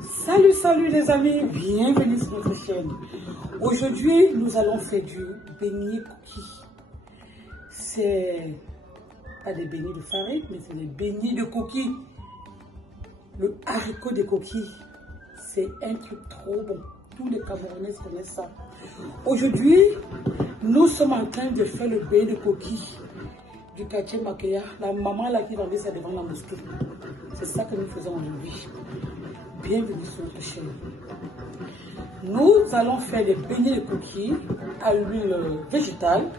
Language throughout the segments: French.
Salut, salut les amis, bienvenue sur notre chaîne. Aujourd'hui, nous allons faire du beignet cookie. C'est pas des beignets de farine, mais c'est des beignets de coquilles. Le haricot de coquilles, c'est un truc trop bon. Tous les Camerounais connaissent ça. Aujourd'hui, nous sommes en train de faire le beignet de coquilles du quartier Makéya. La maman là qui vendait ça devant la mosquée. C'est ça que nous faisons aujourd'hui. Bienvenue sur notre chaîne. Nous allons faire des beignets de coquilles à l'huile végétale.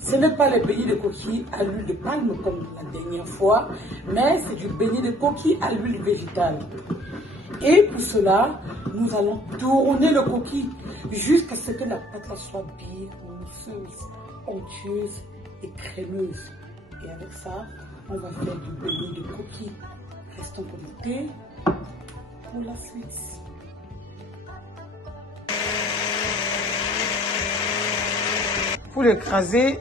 Ce n'est pas les beignets de coquilles à l'huile de palme comme la dernière fois, mais c'est du beignet de coquilles à l'huile végétale. Et pour cela, nous allons tourner le coquille jusqu'à ce que la pâte soit bien mousseuse, onctueuse et crémeuse. Et avec ça, on va faire du beignet de coquilles. Restons connectés pour la suite. Pour l'écraser,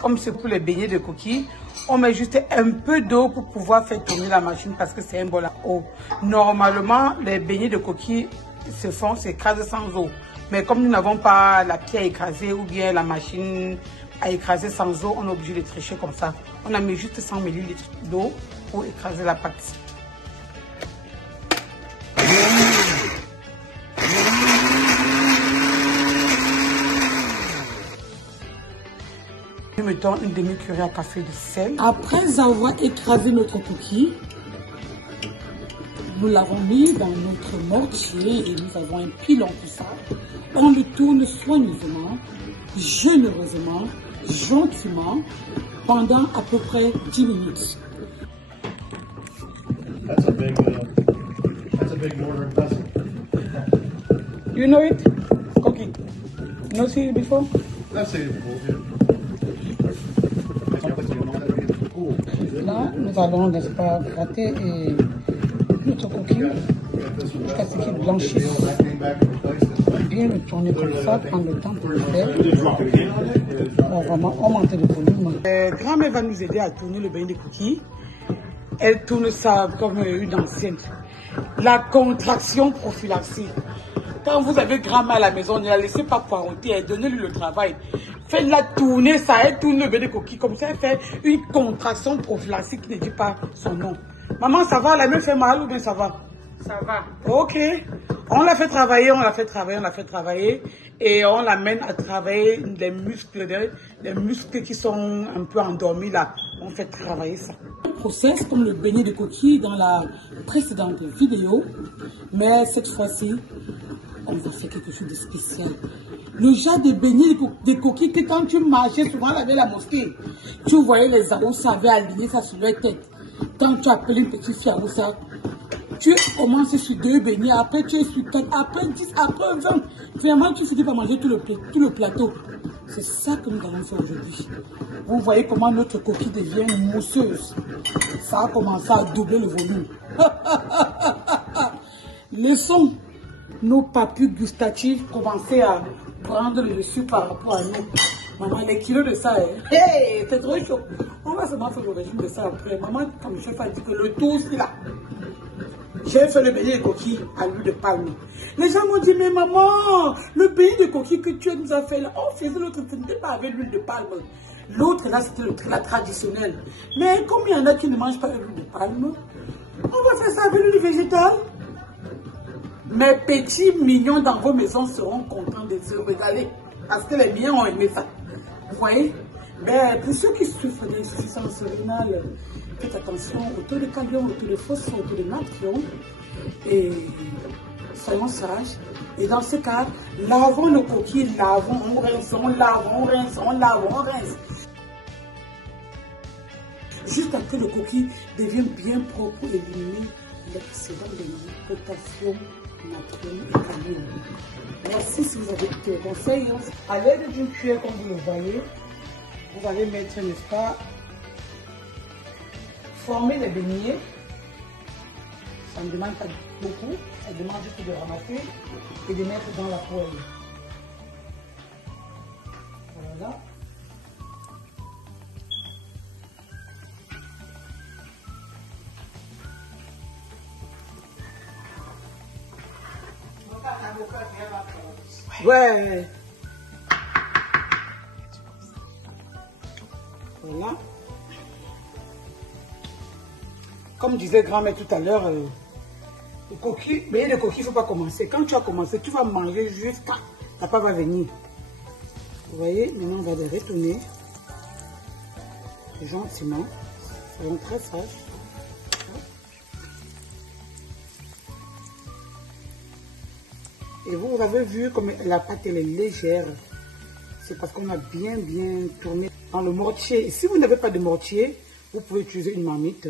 comme c'est pour les beignets de coquilles, on met juste un peu d'eau pour pouvoir faire tourner la machine parce que c'est un bol à eau. Normalement, les beignets de coquilles s'écrasent sans eau. Mais comme nous n'avons pas la pierre à écraser ou bien la machine à écraser sans eau, on est obligé de tricher comme ça. On a mis juste 100 ml d'eau pour écraser la pâte. Nous mettons une demi-cuillère à café de sel. Après avoir écrasé notre coquille, nous l'avons mis dans notre mortier et nous avons un pilon pour ça. On le tourne soigneusement, généreusement, gentiment, pendant à peu près 10 minutes. That's a big mortar and pestle. You know it? Okay. No see it before? I've seen it before, yeah. Là, nous allons, n'est-ce pas, gratter notre coquille jusqu'à ce qu'il blanchisse. Bien le tourner comme ça, prendre le temps pour le faire. On va vraiment augmenter le volume. Grand-mère va nous aider à tourner le beignet de coquille. Elle tourne ça comme une ancienne. La contraction prophylaxie. Quand vous avez grand-mère à la maison, ne la laissez pas poireauter, donnez-lui le travail. Faites-la tourner ça, elle tourne le beignet de coquille comme ça, elle fait une contraction prophylaxique qui ne dit pas son nom. Maman, ça va, la main fait mal ou bien ça va? Ça va. Ok. On l'a fait travailler, on l'a fait travailler, on l'a fait travailler. Et on l'amène à travailler les muscles qui sont un peu endormis là. On fait travailler ça. Process comme le beignet de coquille dans la précédente vidéo. Mais cette fois-ci, on va faire quelque chose de spécial. Le genre de beignet de coquilles que quand tu marchais souvent avec la mosquée, tu voyais les Aoussa avaient aligné ça sur leur tête. Quand tu appelles une petite fille Aoussa, tu commences sur 2 beignets, après tu es sur 4, après 10, après 20. Finalement, tu finis par manger tout le plateau. C'est ça que nous allons faire aujourd'hui. Vous voyez comment notre coquille devient mousseuse. Ça a commencé à doubler le volume. Laissons nos papilles gustatives commencer à prendre le dessus par rapport à nous. Maman, les kilos de ça, hey, c'est trop chaud. On va seulement faire le régime de ça après. Maman, comme chef a dit que le tout, c'est là. J'ai fait le beignet de coquille à l'huile de palme. Les gens m'ont dit, mais maman, le beignet de coquille que tu nous as fait là, on faisait l'autre, ce n'était pas avec l'huile de palme. L'autre là, c'était la traditionnelle. Mais comme il y en a qui ne mangent pas l'huile de palme, on va faire ça avec l'huile végétale. Mes petits mignons dans vos maisons seront contents de se régaler. Parce que les miens ont aimé ça. Vous voyez? Mais pour ceux qui souffrent d'insuffisance rénale, faites attention au taux de kalium, au taux de phosphore, au taux de natrium. Et soyons sages. Et dans ce cas, lavons nos coquilles, lavons, on rince, on lave, on rince, on lave, on rince. Jusqu'à ce que le coquille devienne bien propre pour éliminer l'excédent de potassium, natrium et kalium. Merci si vous avez écouté le conseil. À l'aide d'une cuillère, comme vous le voyez, vous allez mettre, n'est-ce pas, former les beignets. Ça ne demande pas beaucoup, ça demande juste de ramasser et de mettre dans la poêle. Voilà. Ouais. Voilà. Comme disait grand-mère tout à l'heure, le coquille, mais le coquille, il ne faut pas commencer. Quand tu as commencé, tu vas manger jusqu'à la pâte va venir. Vous voyez, maintenant on va les retourner gentiment. Soyons très sages. Et vous avez vu comme la pâte elle est légère. C'est parce qu'on a bien tourné dans le mortier. Et si vous n'avez pas de mortier, vous pouvez utiliser une marmite.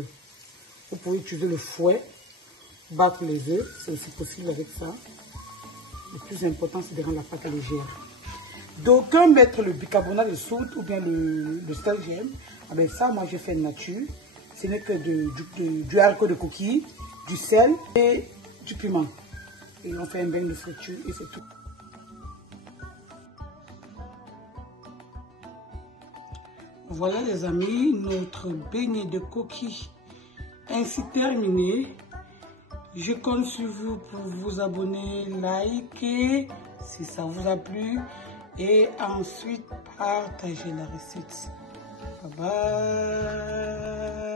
Vous pouvez utiliser le fouet, battre les œufs. C'est aussi possible avec ça. Le plus important, c'est de rendre la pâte légère. D'aucuns mettent le bicarbonate de soude ou bien le stalgème. Avec ça, moi, j'ai fait nature. Ce n'est que du haricot de coquille, du sel et du piment. Et on fait un bain de friture et c'est tout. Voilà les amis, notre beignet de coquille ainsi terminé. Je compte sur vous pour vous abonner, liker si ça vous a plu et ensuite partager la recette. Bye bye.